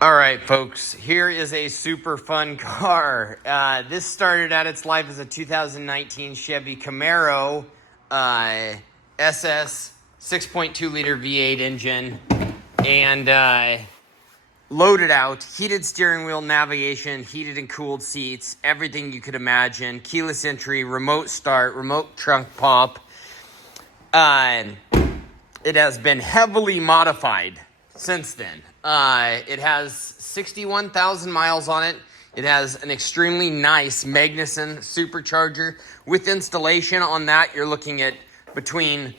All right, folks, here is a super fun car. This started out its life as a 2019 Chevy Camaro SS 6.2 liter V8 engine, and loaded out, heated steering wheel, navigation, heated and cooled seats, everything you could imagine, keyless entry, remote start, remote trunk pop. It has been heavily modified since then. It has 61,000 miles on it. It has an extremely nice Magnuson supercharger. With installation on that, you're looking at between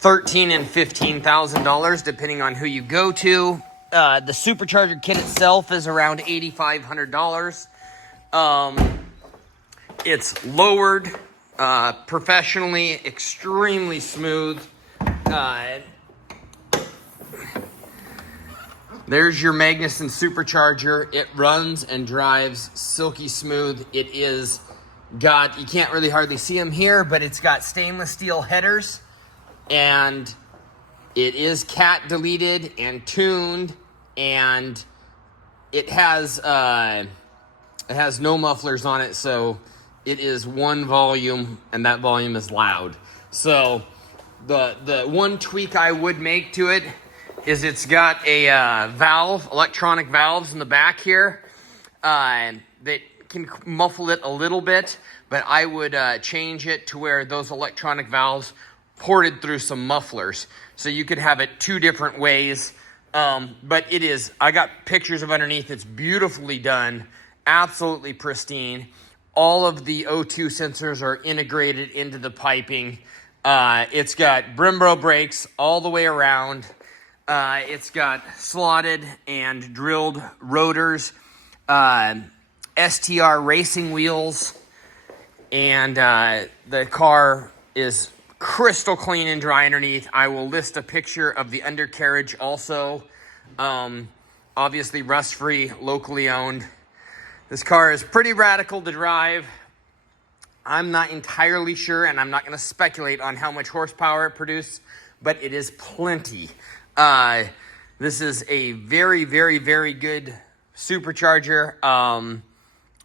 $13,000 and $15,000, depending on who you go to. The supercharger kit itself is around $8,500. It's lowered professionally, extremely smooth. There's your Magnuson supercharger. It runs and drives silky smooth. It is got, you can't really hardly see them here, but it's got stainless steel headers, and it is cat deleted and tuned, and it has no mufflers on it, so it is one volume, and that volume is loud. So the one tweak I would make to it is it's got a electronic valves in the back here that can muffle it a little bit, but I would change it to where those electronic valves ported through some mufflers, so you could have it two different ways. But it is, I got pictures of underneath. It's beautifully done, absolutely pristine. All of the O2 sensors are integrated into the piping. It's got Brembo brakes all the way around. It's got slotted and drilled rotors, STR racing wheels, and the car is crystal clean and dry underneath. I will list a picture of the undercarriage also. Obviously rust-free, locally owned. This car is pretty radical to drive. I'm not entirely sure, and I'm not going to speculate on how much horsepower it produces, but it is plenty. This is a very, very, very good supercharger.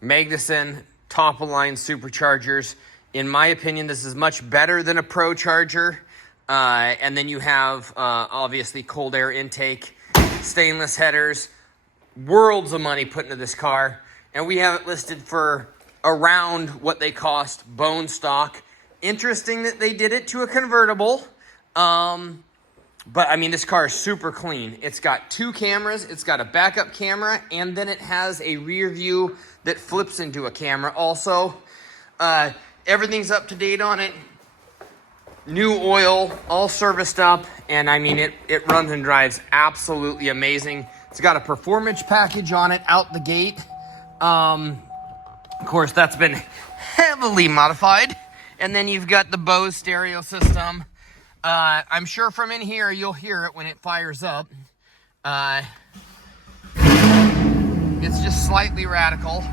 Magnuson, top-of-line superchargers. In my opinion, this is much better than a Pro Charger. And then you have, obviously, cold air intake, stainless headers, worlds of money put into this car. And we have it listed for around what they cost, bone stock. Interesting that they did it to a convertible. But, I mean, this car is super clean. It's got two cameras. It's got a backup camera, and then it has a rear view that flips into a camera also. Everything's up to date on it. New oil, all serviced up, and, I mean, it runs and drives absolutely amazing. It's got a performance package on it out the gate. Of course, that's been heavily modified. And then you've got the Bose stereo system. I'm sure from in here you'll hear it when it fires up. It's just slightly radical.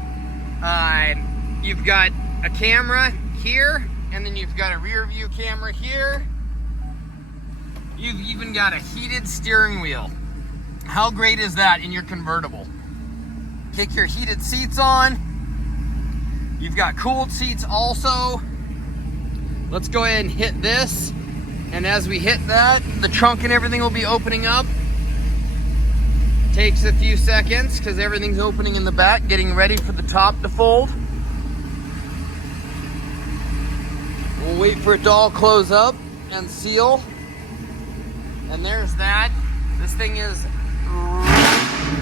You've got a camera here, and then you've got a rear view camera here. You've even got a heated steering wheel. How great is that in your convertible? Kick your heated seats on. You've got cooled seats also. Let's go ahead and hit this. And as we hit that, the trunk and everything will be opening up. Takes a few seconds because everything's opening in the back, getting ready for the top to fold. We'll wait for it to all close up and seal. And there's that. This thing is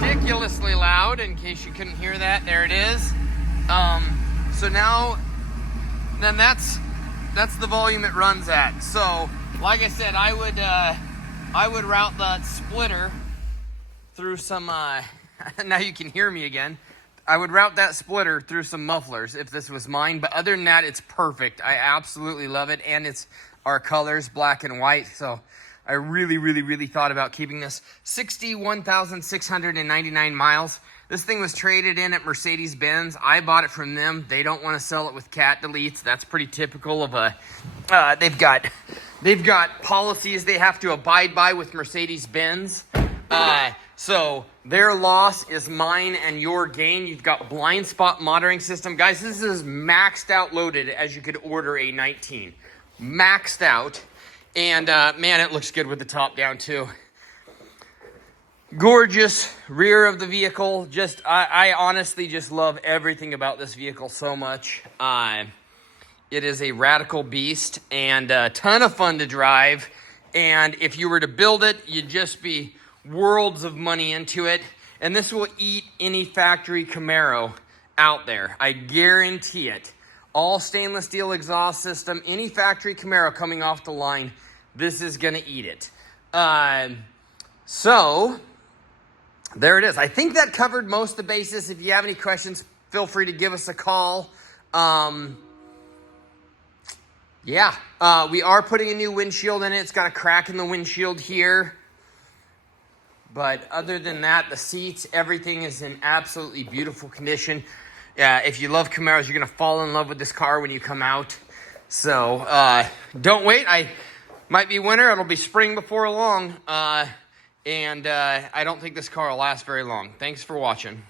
ridiculously loud, in case you couldn't hear that. There it is. So now, then that's the volume it runs at. So, like I said, I would route that splitter through some, now you can hear me again. I would route that splitter through some mufflers if this was mine, but other than that, it's perfect. I absolutely love it, and it's our colors, black and white, so I really, really, really thought about keeping this. 61,699 miles. This thing was traded in at Mercedes-Benz. I bought it from them. They don't want to sell it with cat deletes. That's pretty typical of a, they've got policies they have to abide by with Mercedes-Benz. So Their loss is mine and your gain. You've got blind spot monitoring system. Guys, this is maxed out loaded as you could order a 19. Maxed out. And man, it looks good with the top down too. Gorgeous rear of the vehicle. Just, I honestly just love everything about this vehicle so much. It is a radical beast and a ton of fun to drive. And if you were to build it, you'd just be worlds of money into it. And this will eat any factory Camaro out there. I guarantee it. All stainless steel exhaust system, any factory Camaro coming off the line, this is gonna eat it. So, there it is. I think that covered most of the bases. If you have any questions, feel free to give us a call. Yeah, we are putting a new windshield in it. It's got a crack in the windshield here. But other than that, the seats, everything is in absolutely beautiful condition. If you love Camaros, you're going to fall in love with this car when you come out. So, don't wait. I might be winter. It'll be spring before long. I don't think this car will last very long. Thanks for watching.